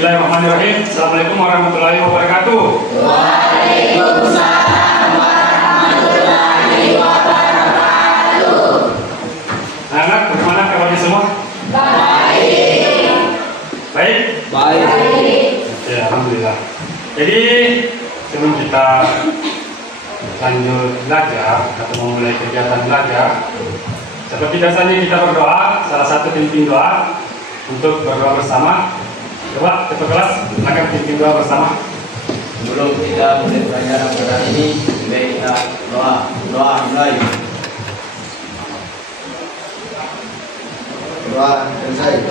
Bismillahirrahmanirrahim. Assalamualaikum warahmatullahi wabarakatuh. Waalaikumsalam warahmatullahi wabarakatuh. Anak-anak, bagaimana kabarnya semua? Baik. Baik? Baik. Ya, alhamdulillah. Jadi sebelum kita lanjut belajar atau memulai kegiatan belajar, seperti biasanya kita berdoa. Salah satu pimpin doa untuk berdoa bersama. Coba ketua kelas, silakan pimpin doa bersama. Sebelum kita mulai pelajaran pada ini, baik kita doa mulai. Doa selesai.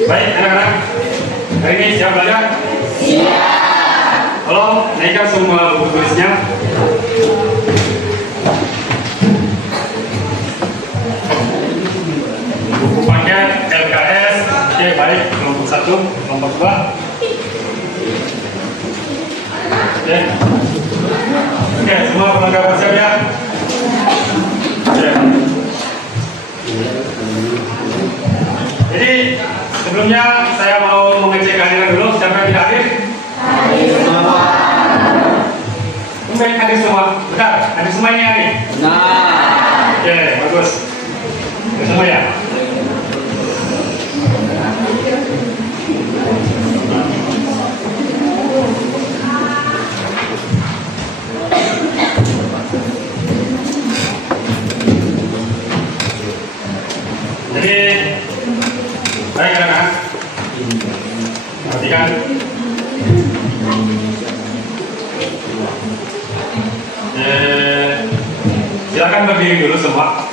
Baik anak-anak, hari ini siap belajar? Siap. Tolong naikkan semua buku tulisnya. Buku paket LKS, oke baik, kelompok 1, kelompok 2. Oke, semua pelanggar bersiap ya. Oke. Jadi sebelumnya saya mau mengecek kehadiran dulu. Siapa yang tidak hadir? Baik, hadir semua. Benar, hadir semua ini hadir. Nah, Oke, bagus. Hadir semua ya. Jadi, baik anak-anak, perhatikan. Silakan berdiri dulu semua.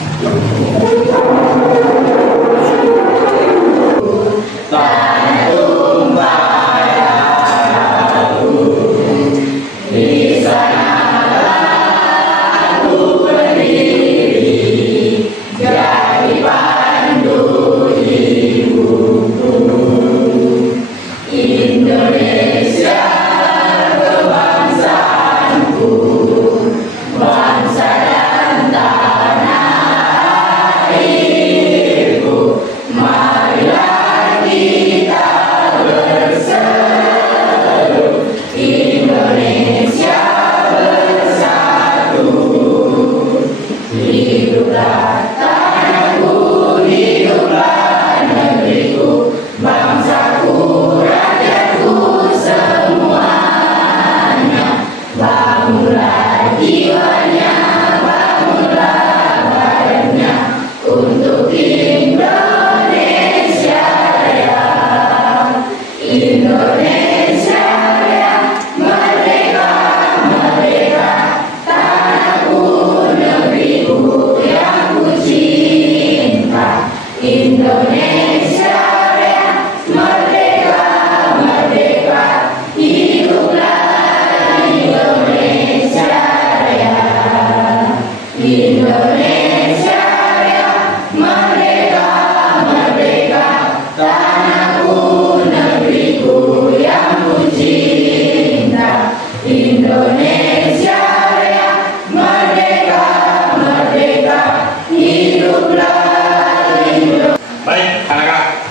Baik anak-anak,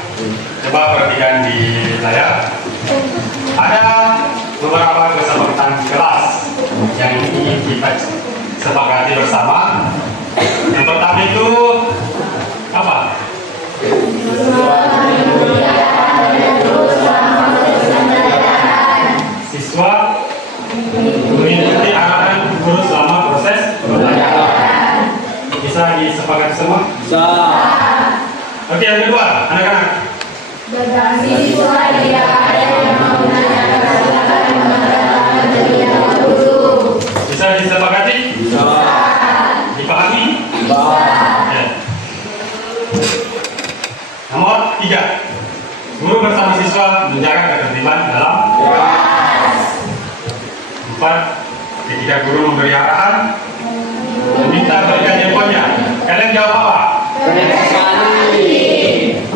coba perhatikan di layar. Ada beberapa kesepakatan kelas yang ingin kita sepakati bersama. Yang pertama itu apa? Siswa mengikuti arahan guru selama proses pembelajaran. Bisa disepakati semua? bisa. Oke, yang kedua, anak-anak. Siswa tidak ada yang menggunakan kesalahan terlebih dahulu. Bisa disepakati? Bisa. Dipahami? Bisa. Ya. Nomor 3. Guru bersama siswa menjaga ketertiban dalam kelas. 4. Ketika guru memberi arahan, meminta berikan handphonenya. Kalian jawab apa?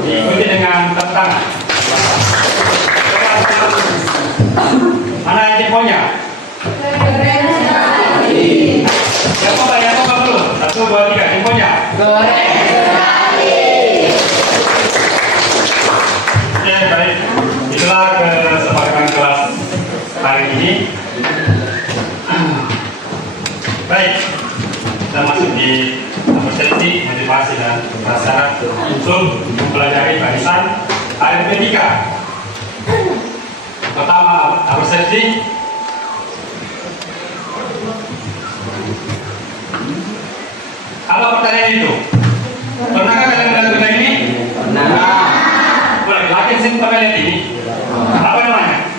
Diikuti dengan tepuk tangan. Mana yang handphonenya? Siapa bayar apa belum? 1, 2, 3, handphonenya. Keren sekali. Oke, baik. Itulah kesepakatan kelas hari ini. Baik, kita masuk di persepsi, motivasi dan prasyarat untuk mempelajari barisan aritmetika. Pertama, persepsi. Apa pertanyaan itu? Pernahkah kalian melihat benda ini? Boleh, laki sih pernah lihat ini? Apa namanya?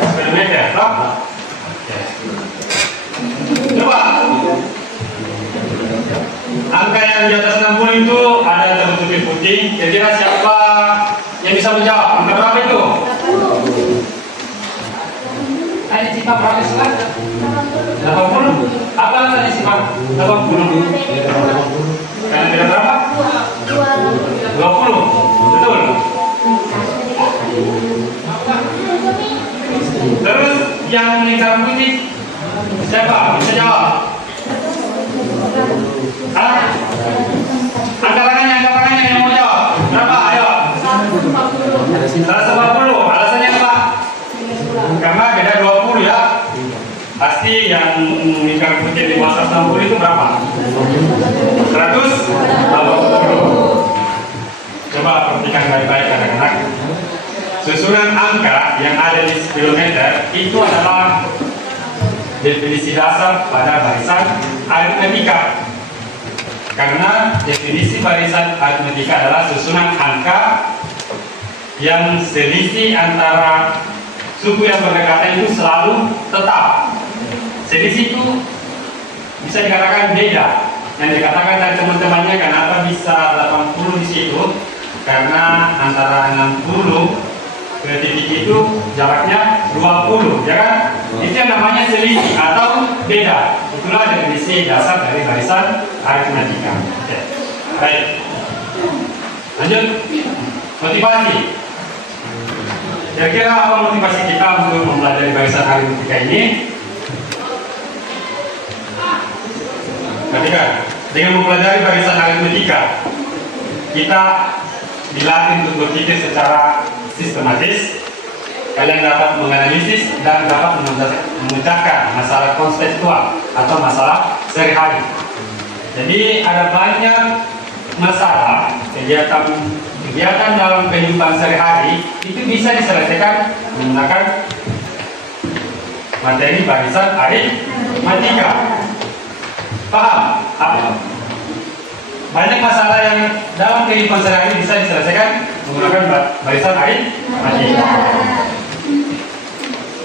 Speedometer, toh? Coba. Angka yang di atas 60 itu ada tertutup putih. Kira-kira siapa yang bisa menjawab? Angka berapa itu? Tadi Sipa berapa sekarang? 80. Apa tadi Sipa? 80. Karena tidak berapa? 20. Betul. Terus yang lingkaran putih siapa? Bisa jawab? Hah? Angkat tangannya yang mau jawab. Berapa? Ayo. 140. Alasannya apa? Karena beda 20 ya. Pasti yang lingkaran putih di bawah 160 itu berapa? 180. Coba perhatikan baik-baik anak-anak. Susunan angka yang ada di speedometer itu adalah definisi dasar pada barisan aritmetika. Karena definisi barisan aritmetika adalah susunan angka yang selisih antara suku yang berdekatan itu selalu tetap. Selisih itu bisa dikatakan beda. Yang dikatakan dari teman-temannya kenapa bisa 80 di situ? Karena antara 60 ke titik itu jaraknya 20, ya kan? Itu yang namanya selisih atau beda. Itulah definisi dasar dari barisan aritmetika. Oke. Baik. Lanjut. Motivasi. Kira-kira apa motivasi kita untuk mempelajari barisan aritmetika ini? Perhatikan, dengan mempelajari barisan aritmetika, kita dilatih untuk berpikir secara sistematis. Kalian dapat menganalisis dan dapat memecahkan masalah konseptual atau masalah sehari-hari. Jadi ada banyak masalah kegiatan dalam kehidupan sehari-hari itu bisa diselesaikan menggunakan materi barisan aritmetika. Paham? Apa? Banyak masalah yang dalam kehidupan sehari-hari bisa diselesaikan menggunakan barisan aritmetika.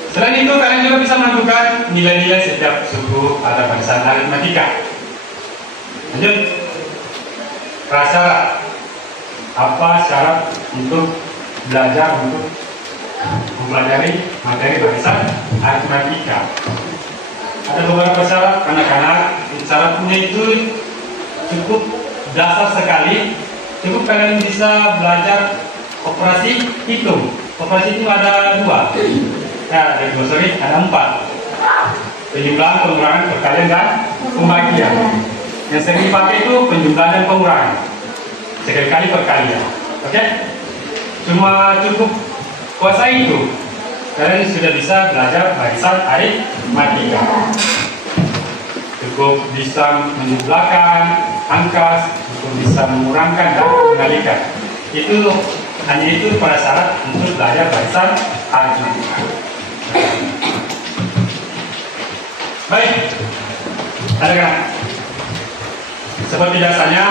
Selain itu, kalian juga bisa menentukan nilai-nilai setiap suku pada barisan aritmetika. Lanjut. Prasyarat. Apa syarat untuk belajar untuk mempelajari materi barisan aritmetika? Ada beberapa syarat anak-anak. Syaratnya itu cukup dasar sekali. Cukup kalian bisa belajar operasi hitung. Operasi itu ada 2. Nah, ada 4. Penjumlahan, pengurangan, perkalian dan pembagian. Yang sering dipakai itu penjumlahan dan pengurangan. Sekali-kali perkalian. Oke? Cuma cukup kuasai itu, kalian sudah bisa belajar barisan aritmetika. Cukup bisa menjumlahkan angka, cukup bisa mengurangkan dan mengalikan. Itu hanya itu pada syarat untuk belajar barisan aritmetika. Baik, anak-anak. Seperti biasanya,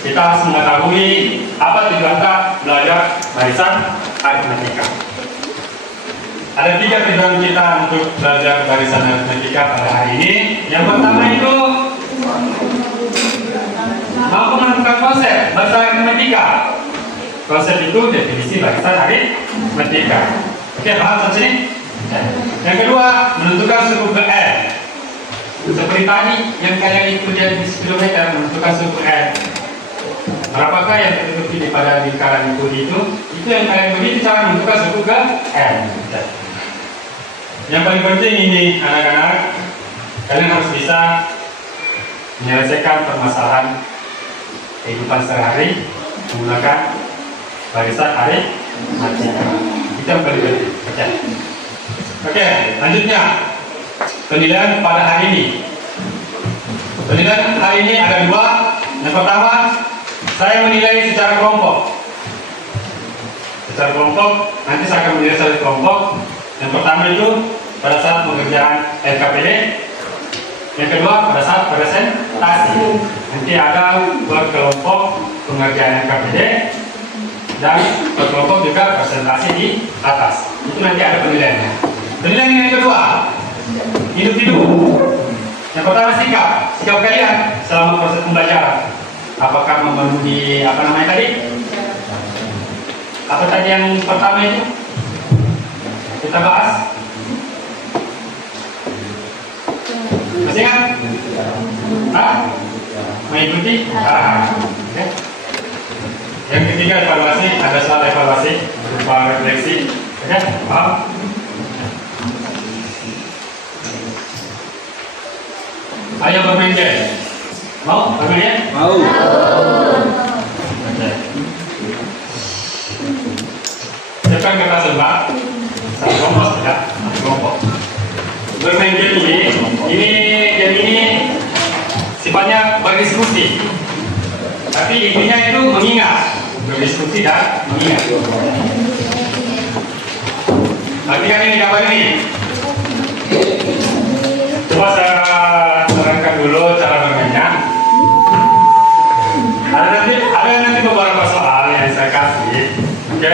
kita harus mengetahui apa tujuan kita belajar barisan aritmetika. Ada 3 tujuan kita untuk belajar barisan aritmetika pada hari ini. Yang pertama itu mampu menemukan konsep barisan aritmetika. Konsep itu definisi barisan aritmetika. Oke, paham sampai sini? Yang kedua, menentukan suku N. Seperti tadi yang kalian ikuti di speedometer, menentukan suku N. Berapakah yang tertutup pada lingkaran itu yang kalian beri cara menentukan suku ke N. Yang paling penting ini anak-anak, kalian harus bisa menyelesaikan permasalahan kehidupan sehari-hari menggunakan barisan Kita bagi-bagi. Oke. Oke, lanjutnya. Penilaian pada hari ini. Penilaian hari ini ada dua. Yang pertama, saya menilai secara kelompok. Secara kelompok, nanti saya akan menilai secara kelompok. Yang pertama itu pada saat pengerjaan LKPD. Yang kedua pada saat presentasi. Nanti ada berkelompok pengerjaan LKPD dan berkelompok juga presentasi di atas. Itu nanti ada penilaiannya. Penilaian yang kedua, hidup-hidup. Yang pertama sikap kalian selama proses pembelajaran. Apakah memenuhi apa namanya tadi? Apa tadi yang pertama itu? Kita bahas. Masih kan? Mengikuti arahan. Okay. Yang ketiga evaluasi, ada soal evaluasi berupa refleksi. Oke, paham? Ayo bermain game. Mau bermain game? Mau. Oke. Siapkan kertas sebelah. Satu kelompok ya, kelompok. Bermain game ini sifatnya berdiskusi. Tapi intinya itu mengingat, berdiskusi dan mengingat. Perhatikan ini gambar ini. Coba saya terangkan dulu cara bermainnya. Ada nanti beberapa soal yang saya kasih. Oke.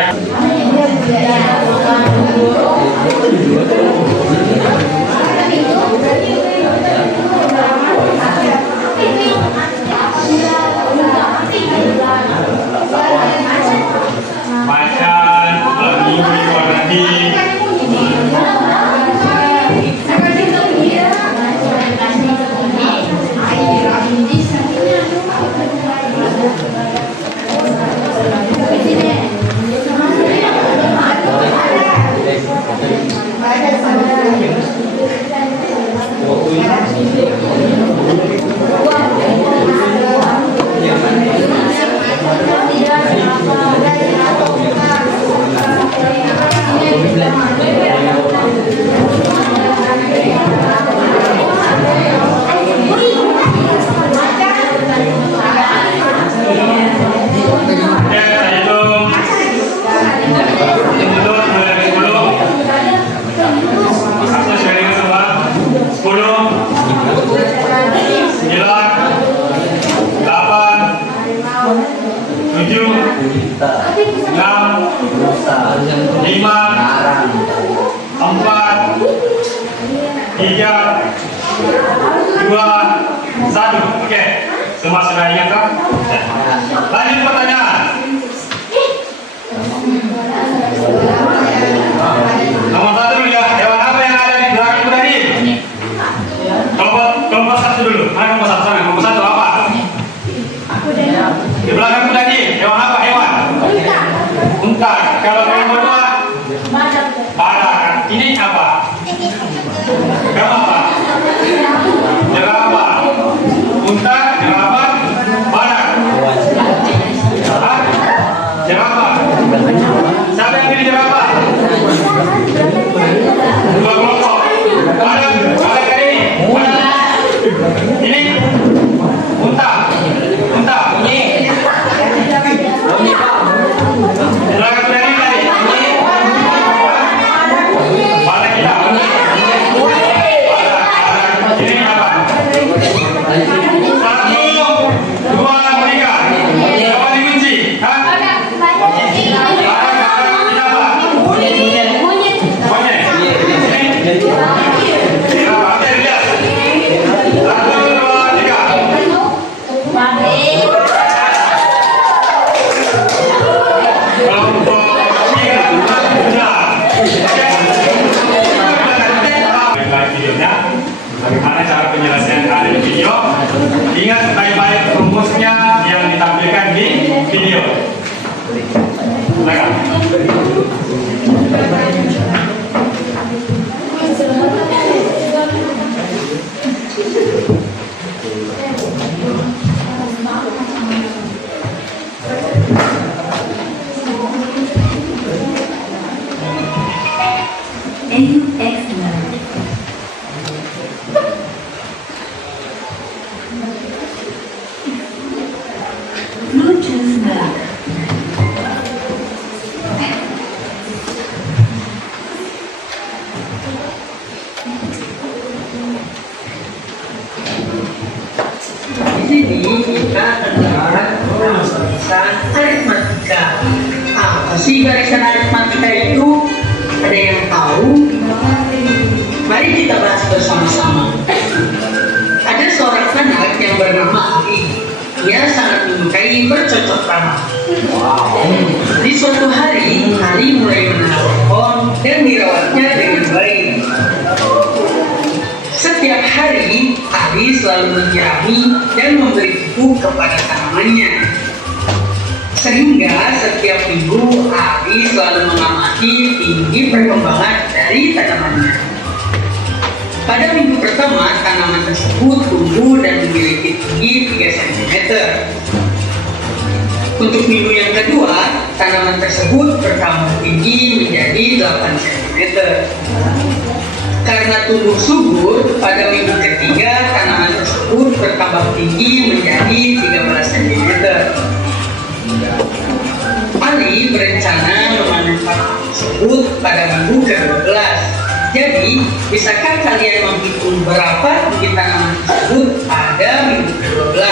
Macan, minggu, warnadi. Oke, semua sudah ingat kan? Lanjut pertanyaan. Nomor 1 ya, hewan apa yang ada di belakang kuda ini? Kelompok 1 dulu. Mana kelompok 1 sana? Kelompok 1 apa? Di belakang kuda ini, hewan apa? Hewan? Unta. Kalau kelompok 2? Badak. Ini apa? Apa? Jerapah. Unta, jerapah, badak. Jerapah. Siapa yang pilih jerapah? Dua kelompok. Badak kali ini. Ini unta. Bunyi. Belakang dari tadi. Badak kita. Ini apa? 1, barisan aritmatika itu ada yang tahu? Mari kita bahas bersama-sama. Ada seorang anak yang bernama Ali. Dia sangat menyukai bercocok tanam. Di suatu hari, Ali mulai menanam pohon dan dirawatnya dengan baik. Setiap hari, Ali selalu menyirami dan memberi pupuk kepada tanamannya. Sehingga setiap minggu, Ali selalu mengamati tinggi perkembangan dari tanamannya. Pada minggu pertama, tanaman tersebut tumbuh dan memiliki tinggi 3 cm. Untuk minggu yang kedua, tanaman tersebut bertambah tinggi menjadi 8 cm. Karena tumbuh subur, pada minggu ketiga, tanaman tersebut bertambah tinggi menjadi 13 cm. Ali berencana memanen tanaman tersebut pada minggu ke-12. Jadi, bisakah kalian menghitung berapa tinggi tanaman tersebut pada minggu ke-12?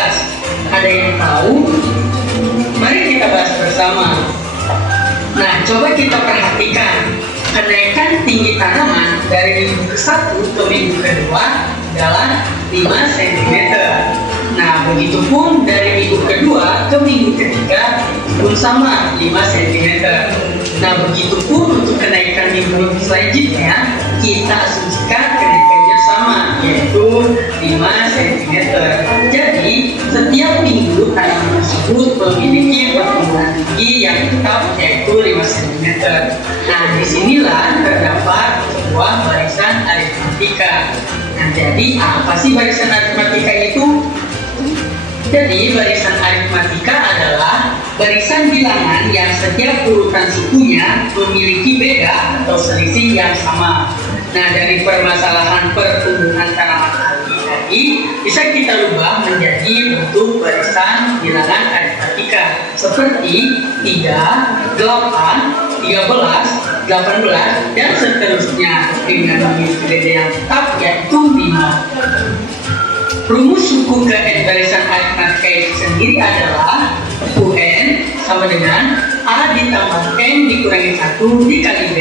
Ada yang tahu? Mari kita bahas bersama. Nah, coba kita perhatikan. Kenaikan tinggi tanaman dari minggu ke-1 ke minggu ke-2 adalah 5 cm. Nah, begitupun dari minggu kedua ke minggu ketiga pun sama 5 cm. Nah, begitupun untuk kenaikan minggu selanjutnya, kita asumsikan kenaikannya sama, yaitu 5 cm. Jadi, setiap minggu tanaman tersebut memiliki pertumbuhan tinggi yang tetap, yaitu 5 cm. Nah, disinilah terdapat sebuah barisan aritmatika. Nah, jadi apa sih barisan aritmatika itu? Jadi, barisan aritmatika adalah barisan bilangan yang setiap urutan sukunya memiliki beda atau selisih yang sama. Nah, dari permasalahan pertumbuhan tanaman algi tadi bisa kita ubah menjadi bentuk barisan bilangan aritmatika seperti 3, 8, 13, 18, dan seterusnya dengan memiliki beda yang tetap, yaitu 5. Rumus suku ke N barisan aritmatika itu sendiri adalah UN sama dengan A ditambah N dikurangi 1 dikali B.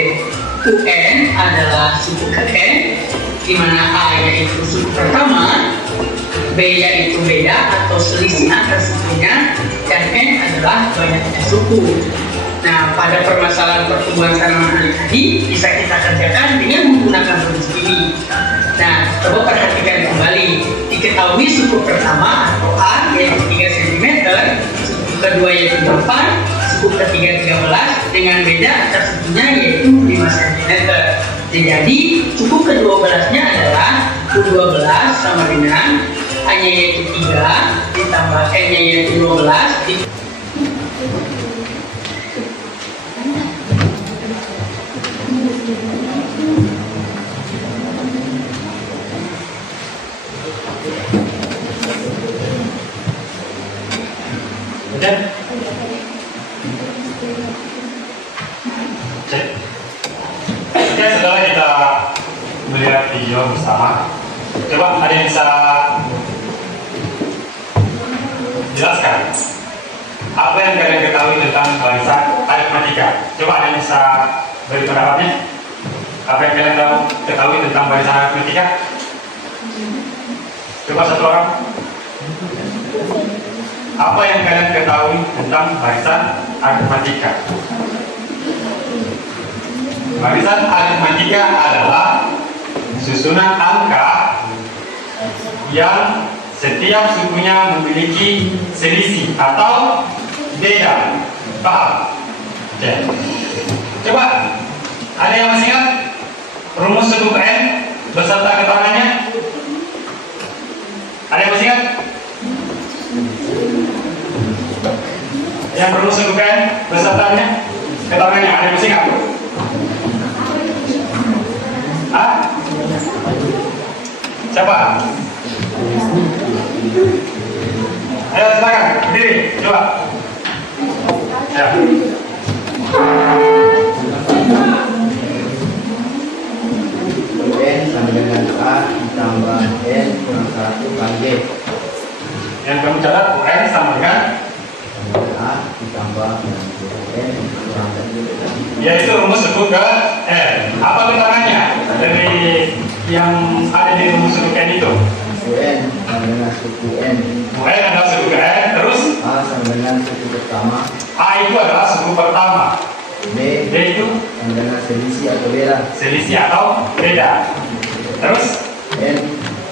UN adalah suku ke N, di mana A yaitu suku pertama, B yaitu beda atau selisih antar sukunya, dan N adalah banyaknya suku. Nah, pada permasalahan pertumbuhan tanaman algi tadi bisa kita kerjakan dengan menggunakan rumus ini. Nah, coba perhatikan kembali. Diketahui suku pertama atau A yaitu 3 cm, suku kedua yaitu 8, suku ketiga 13, dengan beda antar sukunya yaitu 5 cm. Jadi, suku ke-12-nya adalah U12 sama dengan A-nya yaitu 3, ditambah N-nya yaitu 12, Oke, setelah kita melihat video bersama, coba ada yang bisa jelaskan apa yang kalian ketahui tentang barisan aritmatika? Coba ada yang bisa beri pendapatnya? Apa yang kalian ketahui tentang barisan aritmatika? Coba satu orang. Apa yang kalian ketahui tentang barisan aritmatika? Barisan aritmatika adalah susunan angka yang setiap sukunya memiliki selisih atau beda. Paham? Oke. Coba, ada yang masih ingat rumus suku N beserta keterangannya? Ada yang masih ingat? Yang rumus suku N besertanya keterangannya ada yang masih ingat? Ah? Siapa? Ayo silakan, berdiri, coba. Ya. N sama dengan A ditambah N kurang 1 kali G. Yang kamu catat UN sama dengan A ditambah N kurang 1 yaitu rumus suku ke N. Apa keterangannya dari yang ada di rumus suku N itu? UN sama dengan suku N. N adalah suku ke N, terus A sama dengan suku pertama. A itu adalah suku pertama. B B itu sama dengan selisih atau beda. selisih atau beda. Terus N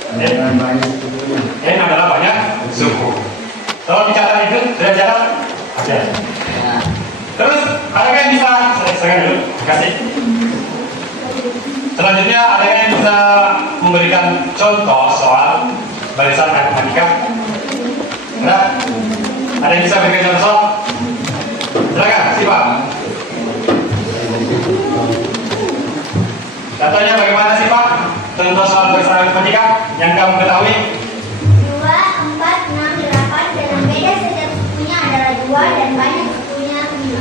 sama dengan banyak sukunya. N adalah banyak suku. Kalau dicatat itu sudah catat? Oke. Terus ada yang bisa saya dulu kasih. Selanjutnya ada yang bisa memberikan contoh soal barisan matematika? Ada yang bisa berikan contoh soal? Silakan, Pak. Contohnya bagaimana sih Pak? Contoh soal barisan matematika yang kamu ketahui? 2, 4, 6, 8 dan yang beda setiap sukunya adalah 2 dan banyak sukunya 5.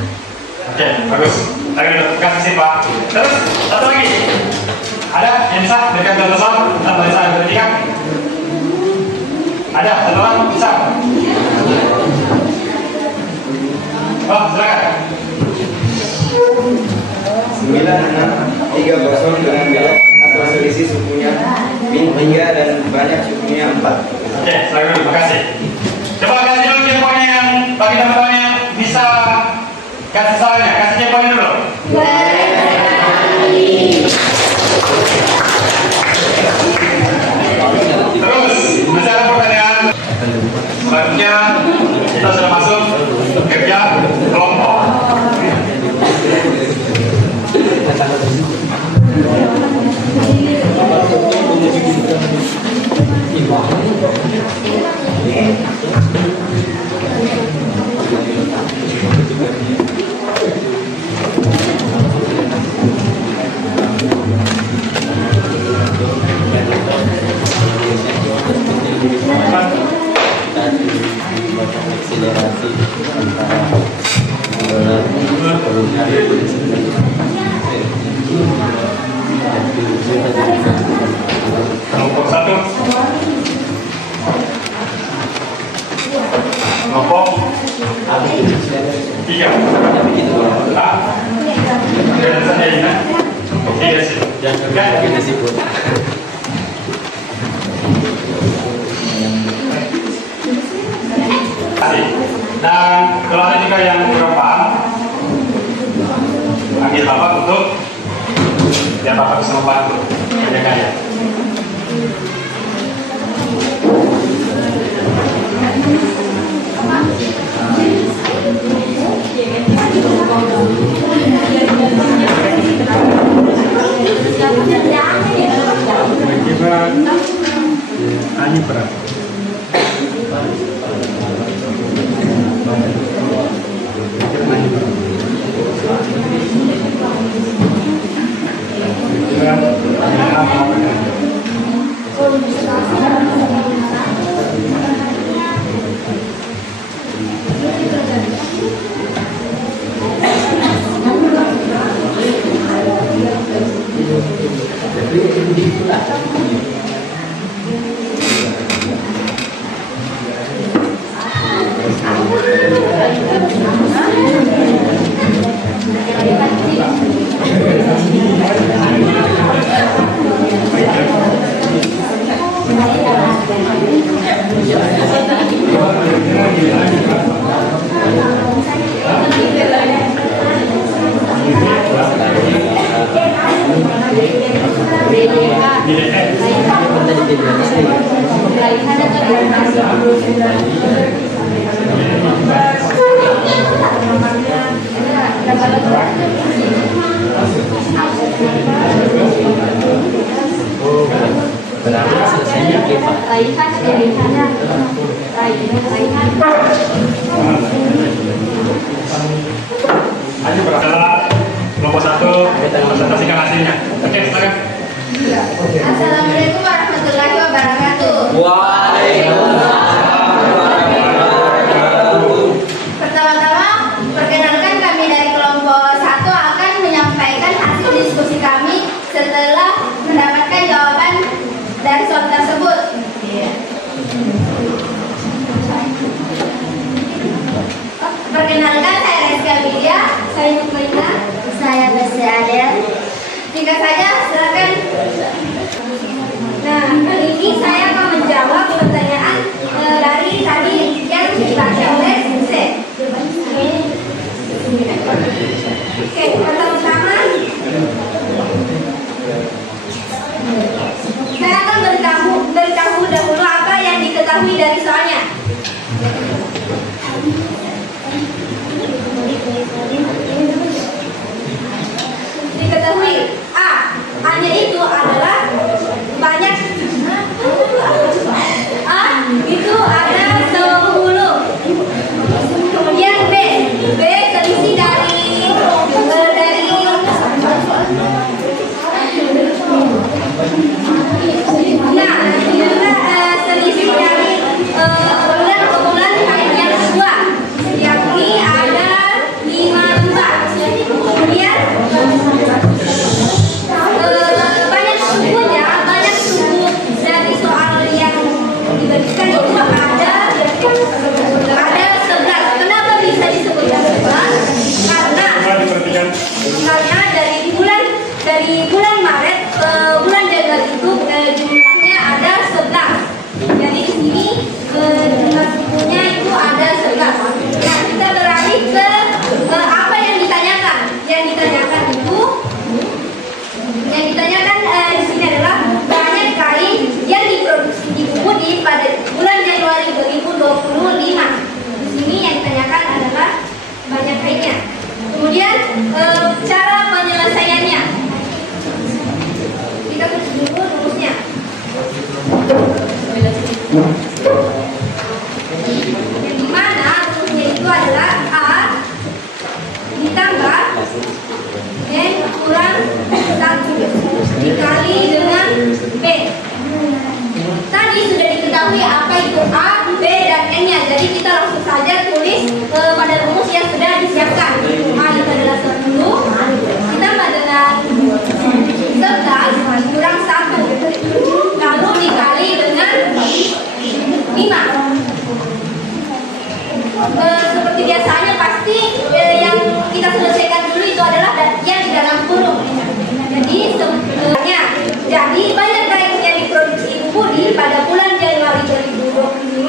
Oke, bagus. Kasih Pak. Terus satu lagi. Ada yang bisa berikan contoh soal tentang barisan matematika? Ada, satu orang bisa. Oh, silakan. 9, 6, 3 kosong dengan beda atau selisih sukunya min 3 dan banyak sukunya 4. Oke, silakan. Terima kasih. Coba kasih dulu jawabannya yang bagi teman-teman yang bisa kasih soalnya. Kasih jawabannya dulu. Terus, masih ada pertanyaan? Selanjutnya, kita sudah masuk kerja kelompok. Kelompok 1, kelompok 3. Sudah saja ini. Tiga sih. Jangan sibuk. Dan kalau ada juga yang kurang paham, panggil Bapak untuk biar Bapak bisa membantu penjaganya. Ani berat. sini saya akan menjawab pertanyaan dari tadi yang dibaca oleh Sensei. Oke, pertama-tama saya akan beritahu dahulu apa yang diketahui dari soalnya. Diketahui A-nya itu adalah banyak. A itu ada 10. Kemudian B selisih dari selisih dari bulan yang kedua, yakni ada 52. Kemudian banyak suku dari soal yang diberikan itu ada 11. Kenapa bisa disebutkan 11? Karena dari bulan Maret ke bulan Januari itu jumlahnya ada 11. Jadi di sini jumlah sukunya itu ada 11. Nah, kita beralih ke apa yang ditanyakan. Yang ditanyakan di sini adalah banyak kain yang diproduksi di Ubudi pada bulan Januari 2025. Di sini yang ditanyakan adalah banyak kainnya. Kemudian cara penyelesaiannya. Kita tulis dulu rumusnya. Yang dimana rumusnya itu adalah A ditambah N kurang 1 dikali dengan B. Tadi sudah diketahui apa itu A, B, dan N-nya. Jadi kita langsung saja tulis pada rumus yang sudah disiapkan. A itu adalah 10 ditambah dengan 11 kurang 1 lalu dikali dengan 5. Seperti biasanya pasti yang kita selesaikan dulu itu adalah yang di dalam kurung. Jadi banyak kain yang diproduksi Ibu Budi pada bulan Januari 2025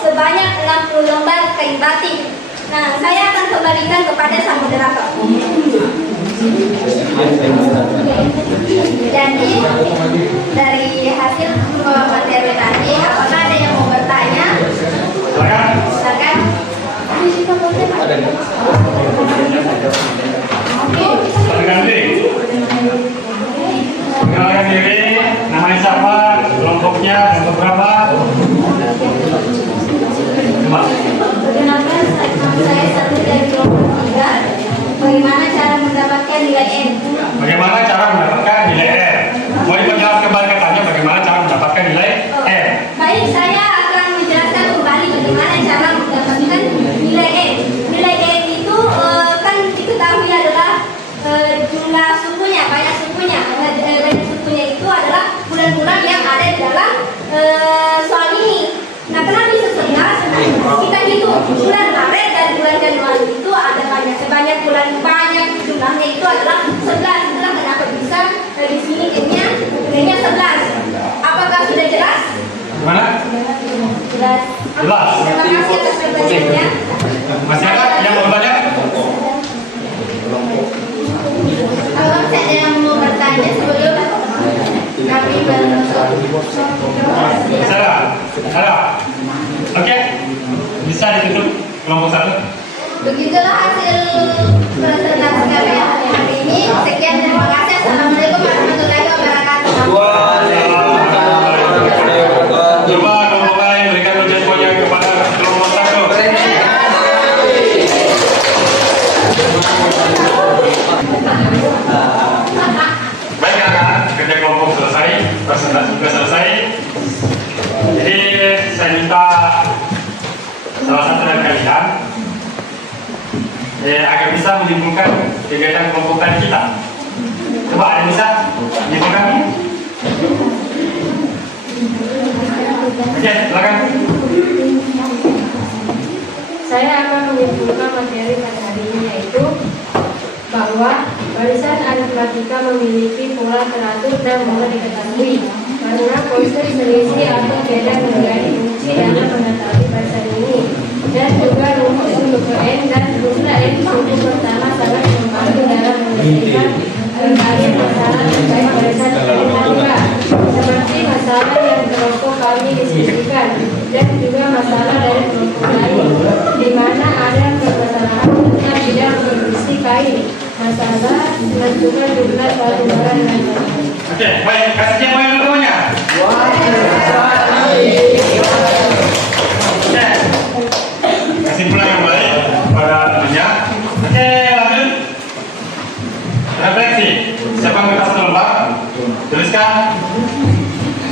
sebanyak 60 lembar kain batik. Nah, saya akan kembalikan kepada sang moderator. Jadi dari hasil materi tadi, apakah ada yang mau bertanya? Silakan. Perkenalkan diri, namanya siapa, kelompoknya, kelompok berapa? Perkenalkan, saya satu dari kelompok 3. Bagaimana cara mendapatkan nilai N? Bagaimana cara mendapatkan nilai R? Mau diperjelas kembali katanya bagaimana cara mendapatkan nilai R? Baik, saya akan menjelaskan kembali bagaimana cara mendapatkan nilai N. Nilai N itu kan diketahui adalah jumlah sukunya, banyak sukunya. Banyak sukunya itu adalah bulan-bulan yang ada di dalam soal ini. Nah, kenapa bisa 11? Kita hitung bulan Maret dan bulan Januari itu ada banyak banyak jumlahnya itu adalah 11. Itulah kenapa bisa di sini N-nya 11. Apakah sudah jelas? Gimana? Jelas. Jelas. Terima kasih atas pertanyaannya. Masih ada yang mau bertanya? Kalau saya yang mau bertanya sebelum kami Ada? Oke? Bisa ditutup kelompok 1? Begitulah hasil presentasi kami hari ini. Sekian, terima kasih. Assalamualaikum warahmatullahi wabarakatuh. Coba kelompok lain berikan ujian semuanya kepada kelompok 1. Baik anak-anak, kerja kelompok selesai, presentasi juga selesai. Jadi saya minta salah satu dari kalian agar bisa menyimpulkan kegiatan kelompok tadi kita. Coba ada yang bisa menyimpulkan? Oke, silakan. Saya akan menyimpulkan materi pada hari ini, yaitu bahwa barisan aritmatika memiliki pola teratur dan mudah diketahui. karena konsep selisih atau beda menjadi kunci dalam mengetahui bahasa ini. Dan juga rumus suku N dan jumlah N suku pertama sangat membantu dalam menyelesaikan berbagai masalah terkait barisan matematika, seperti masalah yang kelompok kami diskusikan, dan juga masalah dari kelompok lain, di mana ada permasalahan tentang bidang produksi kain, masalah menentukan jumlah satu barang dan lain-lain. Oke, baik, kasih yang banyak temannya. Oke, kesimpulan yang baik pada temannya. Oke, lanjut. Refleksi. Siapa yang satu lembar? Tuliskan.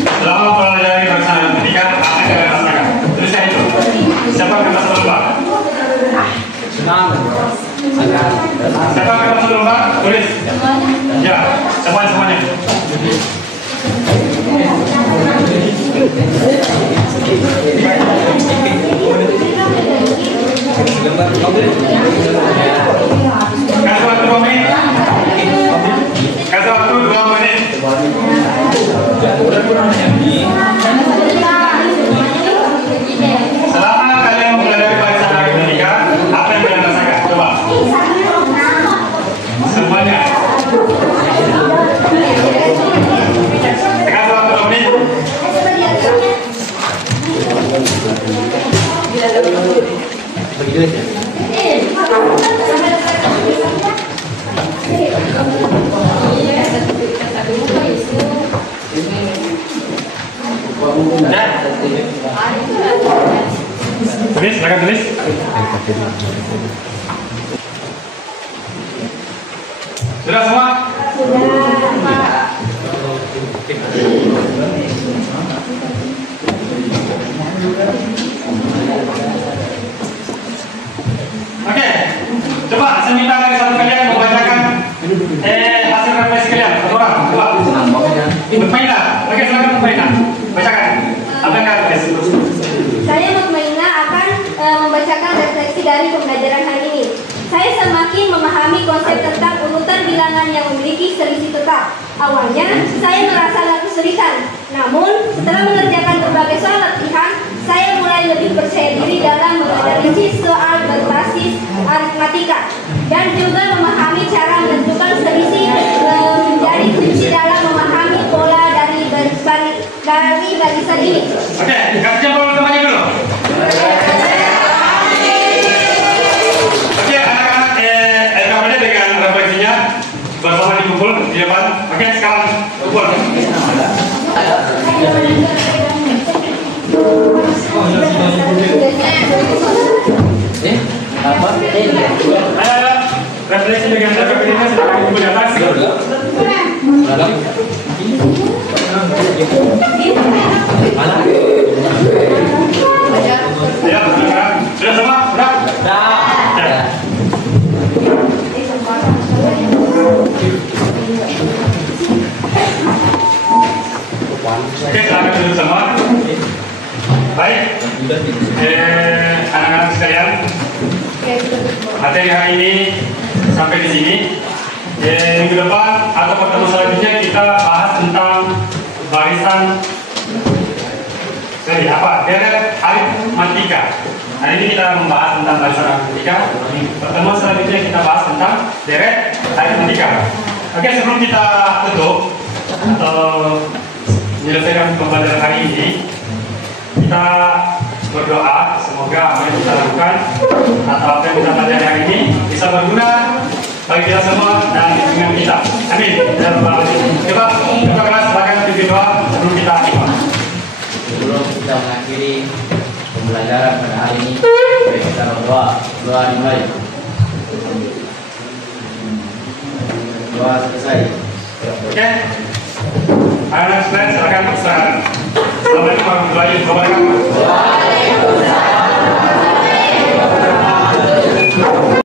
Selama mempelajari barisan matematika, apa yang kalian rasakan? Tuliskan itu. Siapa yang satu lembar? Siapa yang satu lembar? Tulis. Ya, semuanya. Kasih waktu 2 menit. Kasih waktu 2 menit. Selama kalian mempelajari barisan matematika, apa yang kalian rasakan? Coba. Semuanya. Kasih waktu 2 menit. Begitu aja. Tulis, silakan tulis. Sudah semua? Oke, coba saya minta dari satu kalian membacakan hasil refleksi kalian. Satu orang, dua. Mutmainah. Oke, silakan Mutmainah. Bacakan. Apa yang kalian tulis? Saya Mutmainah akan membacakan refleksi dari pembelajaran hari ini. Saya semakin memahami konsep tentang urutan bilangan yang memiliki selisih tetap. Awalnya, saya merasa agak kesulitan. Namun, setelah mengerjakan berbagai soal latihan, saya mulai lebih percaya diri dalam menganalisis soal berbasis aritmatika dan juga memahami cara menentukan selisih menjadi kunci dalam memahami pola dari barisan ini. Oke, kasih jempol temannya dulu. Oke, anak-anak LKPD dengan refleksinya bersama dikumpul di depan. Oke, sekarang kumpul. Ayo, refleksi dengan LKPD-nya silakan kumpul di atas. Ya, sudah semua? Sudah? Sudah. Oke, silakan duduk semua. Baik, anak-anak sekalian, materi hari ini sampai di sini. Minggu depan atau pertemuan selanjutnya kita bahas tentang barisan deret aritmatika. Hari ini kita membahas tentang barisan aritmatika. Pertemuan selanjutnya kita bahas tentang deret aritmatika. Oke, sebelum kita tutup atau menyelesaikan pembelajaran hari ini, kita berdoa semoga apa yang kita lakukan atau apa yang kita pelajari hari ini bisa berguna bagi kita semua dan dengan kita. Amin. Coba keras silakan pimpin doa sebelum kita akhiri. Sebelum kita mengakhiri pembelajaran pada hari ini, mari kita berdoa. Doa dimulai. Doa selesai. Oke. Anak-anak sekalian silakan berserah. Assalamualaikum warahmatullahi wabarakatuh.